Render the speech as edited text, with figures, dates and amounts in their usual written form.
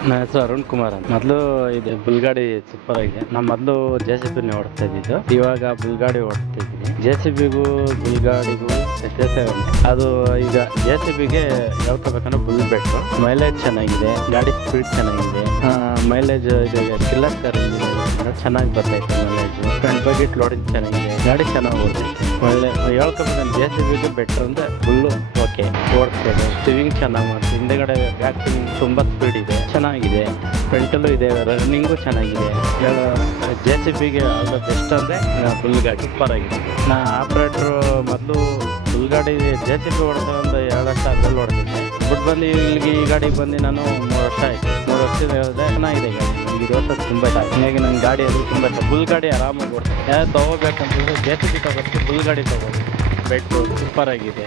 ನನ್ನ ಹೆಸರು ಅರುಣ್ ಕುಮಾರ್ ಅಂತ. ಮೊದಲು ಇದು ಬುಲ್ಗಾಡಿ ಸೂಪರ್ ಆಗಿದೆ. ನಾ ಮೊದಲು JCB ಓಡಿಸ್ತಾ ಇದ್ದಿದ್ದು, ಇವಾಗ ಬುಲ್ಗಾಡಿ ಓಡಿಸ್ತಾ ಇದ್ದೀನಿ. JCBಗೂ ಬುಲ್ಗಾಡಿಗೂ ವ್ಯತ್ಯಾಸ ಇದೆ. ಅದು ಈಗ JCBಗೆ ಹೇಳ್ಕೋಬೇಕಂದ್ರೆ ಬುಲ್ ಬೆಟ್ರು ಮೈಲೇಜ್ ಚೆನ್ನಾಗಿದೆ, ಗಾಡಿ ಸ್ಪೀಡ್ ಚೆನ್ನಾಗಿದೆ, ಮೈಲೇಜ್ ಇದೆ, ಕಿಲ್ಲರ್ ಕಾರ್ ಚೆನ್ನಾಗಿ ಬರ್ತೈತೆ ಮೈಲೇಜ್. ಫ್ರಂಟ್ ಬಕೆಟ್ ಲೋಡಿಂಗ್ ಚೆನ್ನಾಗಿದೆ, ಗಾಡಿ ಚೆನ್ನಾಗಿ ಓಡ್ತೈತೆ. ಒಳ್ಳೆ ಹೇಳ್ಕೋಬೇಕಂದ್ರೆ JCBಗೂ ಬೆಟ್ರ್ ಅಂದರೆ ಬುಲ್ಲು ಓಕೆ ಓಡಿಸ್ಬೋದು. ಸ್ಟಿವಿಂಗ್ ಚೆನ್ನಾಗಿ ಮಾಡ್ತೀವಿ, ಹಿಂದೆಗಡೆ ಬ್ಯಾಕ್ ಸ್ಟಿವಿಂಗ್ ತುಂಬ ಸ್ಪೀಡ್ ಇದೆ, ಚೆನ್ನಾಗಿದೆ. ಫ್ರಂಟಲ್ಲೂ ಇದೆ, ರನ್ನಿಂಗು ಚೆನ್ನಾಗಿದೆ. JCBಗೆ ಆಲ್ ದ ಬೆಸ್ಟ್ ಅಂದರೆ ಬುಲ್ಗಾಡಿ ಸೂಪರ್ ಆಗಿದೆ. ನಾ ಆಪ್ರೇಟ್ರು ಮೊದಲು ಬುಲ್ಗಾಡಿ JCB ಹೊಡೆದ ಒಂದು 2 ವರ್ಷ ಅದರಲ್ಲಿ ಹೊಡೆದಿದ್ದೆ. ಬಿಟ್ಟು ಬಂದು ಇಲ್ಲಿಗೆ ಈ ಗಾಡಿಗೆ ಬಂದು ನಾನು 3 ವರ್ಷ ಆಯಿತು. 3 ವರ್ಷದ ಹೇಳಿದೆ ಚೆನ್ನಾಗಿದೆ ಗಾಡಿ. ನನಗೆ ಇದು ವರ್ಷ ತುಂಬ ಇಷ್ಟ. ಹೀಗಾಗಿ ನನ್ನ ಗಾಡಿ ಅದು ತುಂಬ ಇಷ್ಟ. ಬುಲ್ಗಾಡಿ ಆರಾಮಾಗಿ ಓಡ್ತೀನಿ. ಯಾರು ತೊಗೋಬೇಕಂತಂದರೆ JCB ತೊಗೋಬೇಕು, ಬುಲ್ಗಾಡಿ ತೊಗೋಬೇಕು. ಬೆಟ್ರು ಸೂಪರ್ ಆಗಿದೆ.